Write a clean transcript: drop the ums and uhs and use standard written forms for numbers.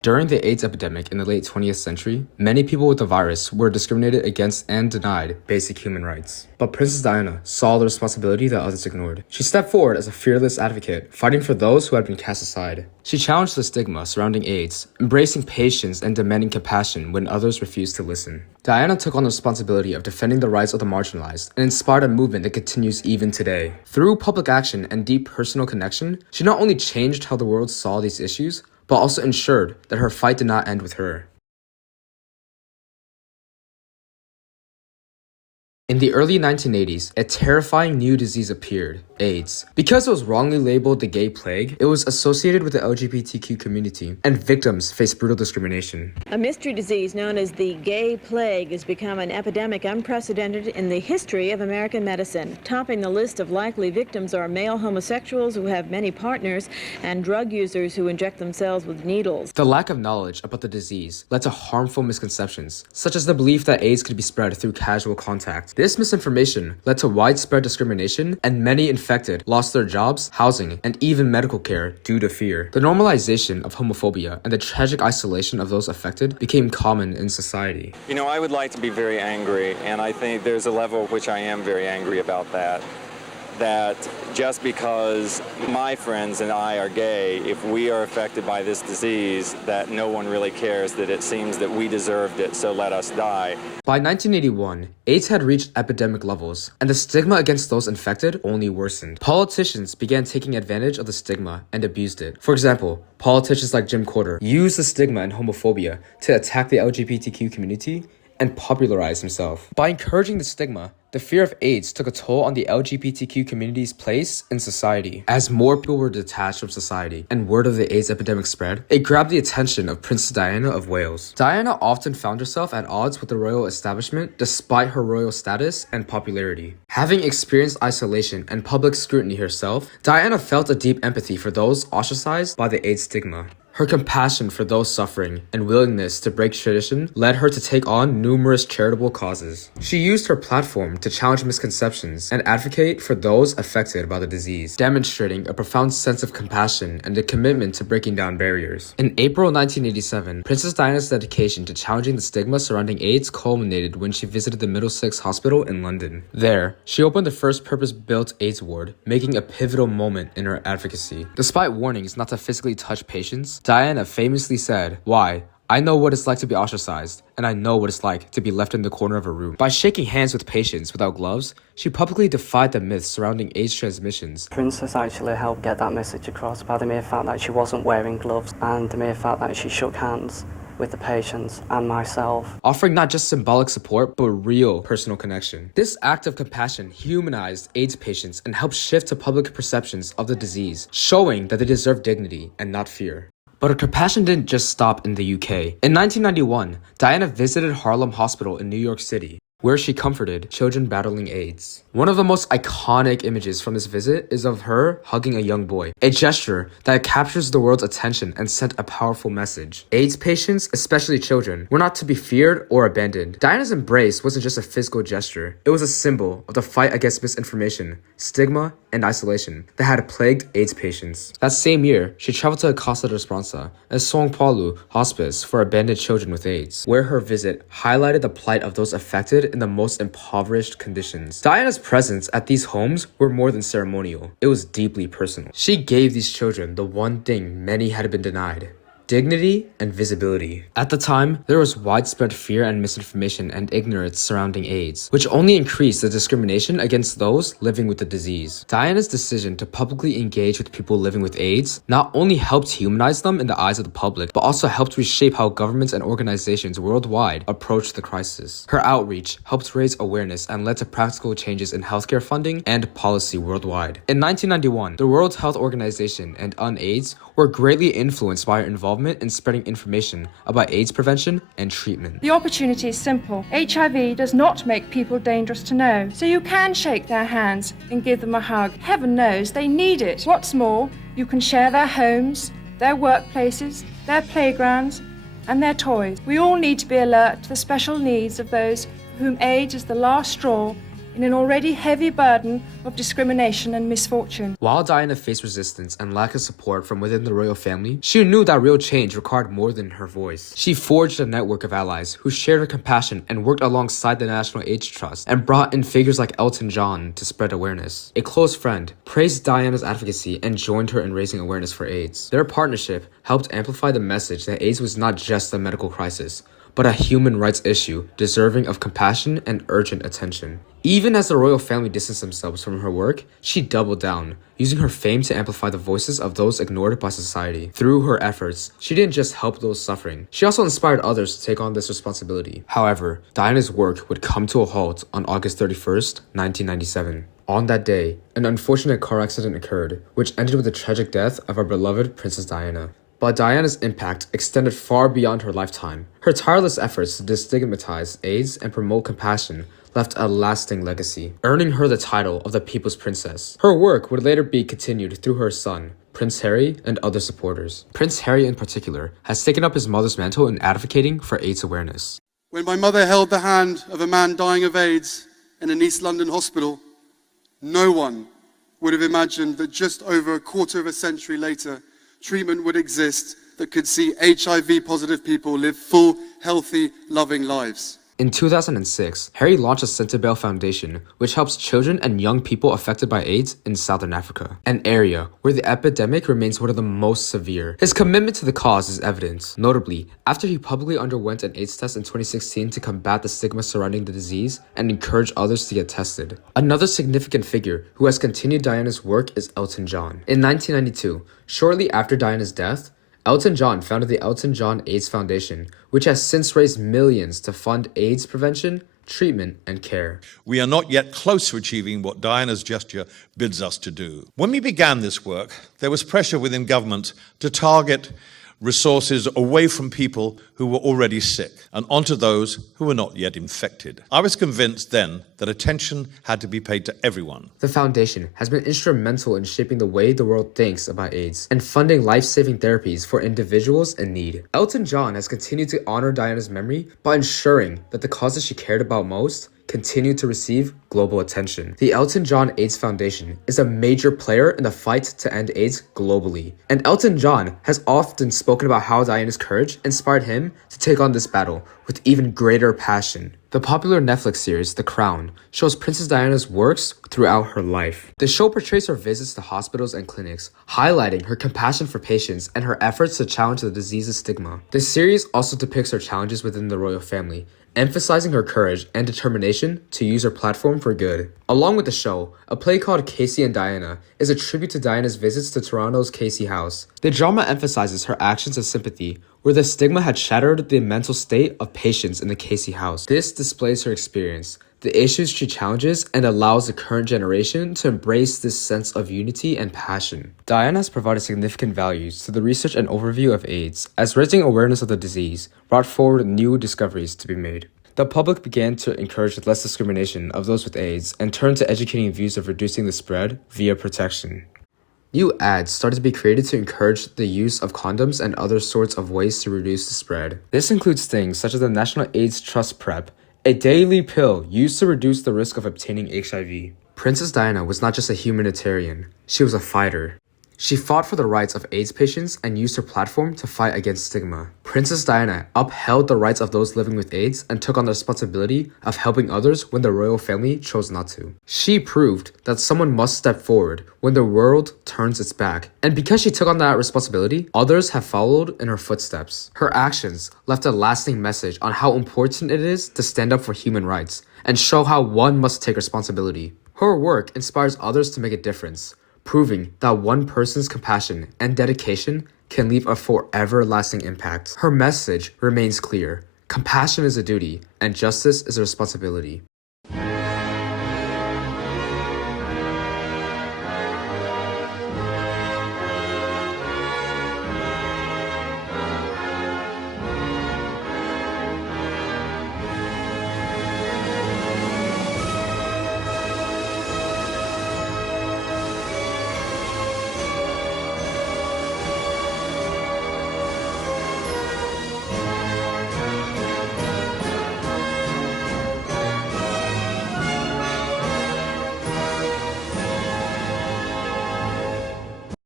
During the AIDS epidemic in the late 20th century, many people with the virus were discriminated against and denied basic human rights. But Princess Diana saw the responsibility that others ignored. She stepped forward as a fearless advocate, fighting for those who had been cast aside. She challenged the stigma surrounding AIDS, embracing patience and demanding compassion when others refused to listen. Diana took on the responsibility of defending the rights of the marginalized and inspired a movement that continues even today. Through public action and deep personal connection, she not only changed how the world saw these issues, but also ensured that her fight did not end with her. In the early 1980s, a terrifying new disease appeared, AIDS. Because it was wrongly labeled the gay plague, it was associated with the LGBTQ community, and victims faced brutal discrimination. A mystery disease known as the gay plague has become an epidemic unprecedented in the history of American medicine. Topping the list of likely victims are male homosexuals who have many partners and drug users who inject themselves with needles. The lack of knowledge about the disease led to harmful misconceptions, such as the belief that AIDS could be spread through casual contact. This misinformation led to widespread discrimination, and many infected lost their jobs, housing, and even medical care due to fear. The normalization of homophobia and the tragic isolation of those affected became common in society. You know, I would like to be very angry, and I think there's a level at which I am very angry about that. That just because my friends and I are gay, if we are affected by this disease, that no one really cares, that it seems that we deserved it, so let us die. By 1981, AIDS had reached epidemic levels, and the stigma against those infected only worsened. Politicians began taking advantage of the stigma and abused it. For example, politicians like Jim Carter used the stigma and homophobia to attack the LGBTQ community and popularize himself. By encouraging the stigma, the fear of AIDS took a toll on the LGBTQ community's place in society. As more people were detached from society and word of the AIDS epidemic spread, it grabbed the attention of Princess Diana of Wales. Diana often found herself at odds with the royal establishment despite her royal status and popularity. Having experienced isolation and public scrutiny herself, Diana felt a deep empathy for those ostracized by the AIDS stigma. Her compassion for those suffering and willingness to break tradition led her to take on numerous charitable causes. She used her platform to challenge misconceptions and advocate for those affected by the disease, demonstrating a profound sense of compassion and a commitment to breaking down barriers. In April 1987, Princess Diana's dedication to challenging the stigma surrounding AIDS culminated when she visited the Middlesex Hospital in London. There, she opened the first purpose-built AIDS ward, making a pivotal moment in her advocacy. Despite warnings not to physically touch patients, Diana famously said, "Why? I know what it's like to be ostracized, and I know what it's like to be left in the corner of a room." By shaking hands with patients without gloves, she publicly defied the myths surrounding AIDS transmissions. Princess actually helped get that message across by the mere fact that she wasn't wearing gloves and the mere fact that she shook hands with the patients and myself, offering not just symbolic support, but real personal connection. This act of compassion humanized AIDS patients and helped shift to public perceptions of the disease, showing that they deserve dignity and not fear. But her compassion didn't just stop in the UK. In 1991, Diana visited Harlem Hospital in New York City, where she comforted children battling AIDS. One of the most iconic images from this visit is of her hugging a young boy, a gesture that captures the world's attention and sent a powerful message. AIDS patients, especially children, were not to be feared or abandoned. Diana's embrace wasn't just a physical gesture, it was a symbol of the fight against misinformation, stigma, and isolation that had plagued AIDS patients. That same year, she traveled to Costa de Esperanza and São Paulo Hospice for abandoned children with AIDS, where her visit highlighted the plight of those affected in the most impoverished conditions. Diana's presence at these homes were more than ceremonial. It was deeply personal. She gave these children the one thing many had been denied: dignity and visibility. At the time, there was widespread fear and misinformation and ignorance surrounding AIDS, which only increased the discrimination against those living with the disease. Diana's decision to publicly engage with people living with AIDS not only helped humanize them in the eyes of the public, but also helped reshape how governments and organizations worldwide approached the crisis. Her outreach helped raise awareness and led to practical changes in healthcare funding and policy worldwide. In 1991, the World Health Organization and UNAIDS were greatly influenced by her involvement in spreading information about AIDS prevention and treatment. The opportunity is simple. HIV does not make people dangerous to know, so you can shake their hands and give them a hug. Heaven knows they need it. What's more, you can share their homes, their workplaces, their playgrounds, and their toys. We all need to be alert to the special needs of those for whom AIDS is the last straw in an already heavy burden of discrimination and misfortune. While Diana faced resistance and lack of support from within the royal family, she knew that real change required more than her voice. She forged a network of allies who shared her compassion and worked alongside the National AIDS Trust and brought in figures like Elton John to spread awareness. A close friend praised Diana's advocacy and joined her in raising awareness for AIDS. Their partnership helped amplify the message that AIDS was not just a medical crisis, but a human rights issue deserving of compassion and urgent attention. Even as the royal family distanced themselves from her work, she doubled down, using her fame to amplify the voices of those ignored by society. Through her efforts, she didn't just help those suffering, she also inspired others to take on this responsibility. However, Diana's work would come to a halt on August 31st, 1997. On that day, an unfortunate car accident occurred, which ended with the tragic death of our beloved Princess Diana. But Diana's impact extended far beyond her lifetime. Her tireless efforts to destigmatize AIDS and promote compassion left a lasting legacy, earning her the title of the People's Princess. Her work would later be continued through her son, Prince Harry, and other supporters. Prince Harry in particular has taken up his mother's mantle in advocating for AIDS awareness. When my mother held the hand of a man dying of AIDS in an East London hospital, no one would have imagined that just over a quarter of a century later, treatment would exist that could see HIV-positive people live full, healthy, loving lives. In 2006, Harry launched the Centerbell Foundation, which helps children and young people affected by AIDS in Southern Africa, an area where the epidemic remains one of the most severe. His commitment to the cause is evident, notably after he publicly underwent an AIDS test in 2016 to combat the stigma surrounding the disease and encourage others to get tested. Another significant figure who has continued Diana's work is Elton John. In 1992, shortly after Diana's death, Elton John founded the Elton John AIDS Foundation, which has since raised millions to fund AIDS prevention, treatment, and care. We are not yet close to achieving what Diana's gesture bids us to do. When we began this work, there was pressure within government to target resources away from people who were already sick and onto those who were not yet infected. I was convinced then that attention had to be paid to everyone. The foundation has been instrumental in shaping the way the world thinks about AIDS and funding life-saving therapies for individuals in need. Elton John has continued to honor Diana's memory by ensuring that the causes she cared about most continue to receive global attention. The Elton John AIDS Foundation is a major player in the fight to end AIDS globally, and Elton John has often spoken about how Diana's courage inspired him to take on this battle with even greater passion. The popular Netflix series, The Crown, shows Princess Diana's works throughout her life. The show portrays her visits to hospitals and clinics, highlighting her compassion for patients and her efforts to challenge the disease's stigma. The series also depicts her challenges within the royal family, emphasizing her courage and determination to use her platform for good. Along with the show, a play called Casey and Diana is a tribute to Diana's visits to Toronto's Casey House. The drama emphasizes her actions of sympathy, where the stigma had shattered the mental state of patients in the Casey House. This displays her experience, the issues she challenges, and allows the current generation to embrace this sense of unity and passion. Diana has provided significant values to the research and overview of AIDS, as raising awareness of the disease brought forward new discoveries to be made. The public began to encourage less discrimination of those with AIDS and turned to educating views of reducing the spread via protection. New ads started to be created to encourage the use of condoms and other sorts of ways to reduce the spread. This includes things such as the National AIDS Trust PrEP, a daily pill used to reduce the risk of obtaining HIV. Princess Diana was not just a humanitarian, she was a fighter. She fought for the rights of AIDS patients and used her platform to fight against stigma. Princess Diana upheld the rights of those living with AIDS and took on the responsibility of helping others when the royal family chose not to. She proved that someone must step forward when the world turns its back. And because she took on that responsibility, others have followed in her footsteps. Her actions left a lasting message on how important it is to stand up for human rights and show how one must take responsibility. Her work inspires others to make a difference, proving that one person's compassion and dedication can leave a forever lasting impact. Her message remains clear: compassion is a duty, and justice is a responsibility.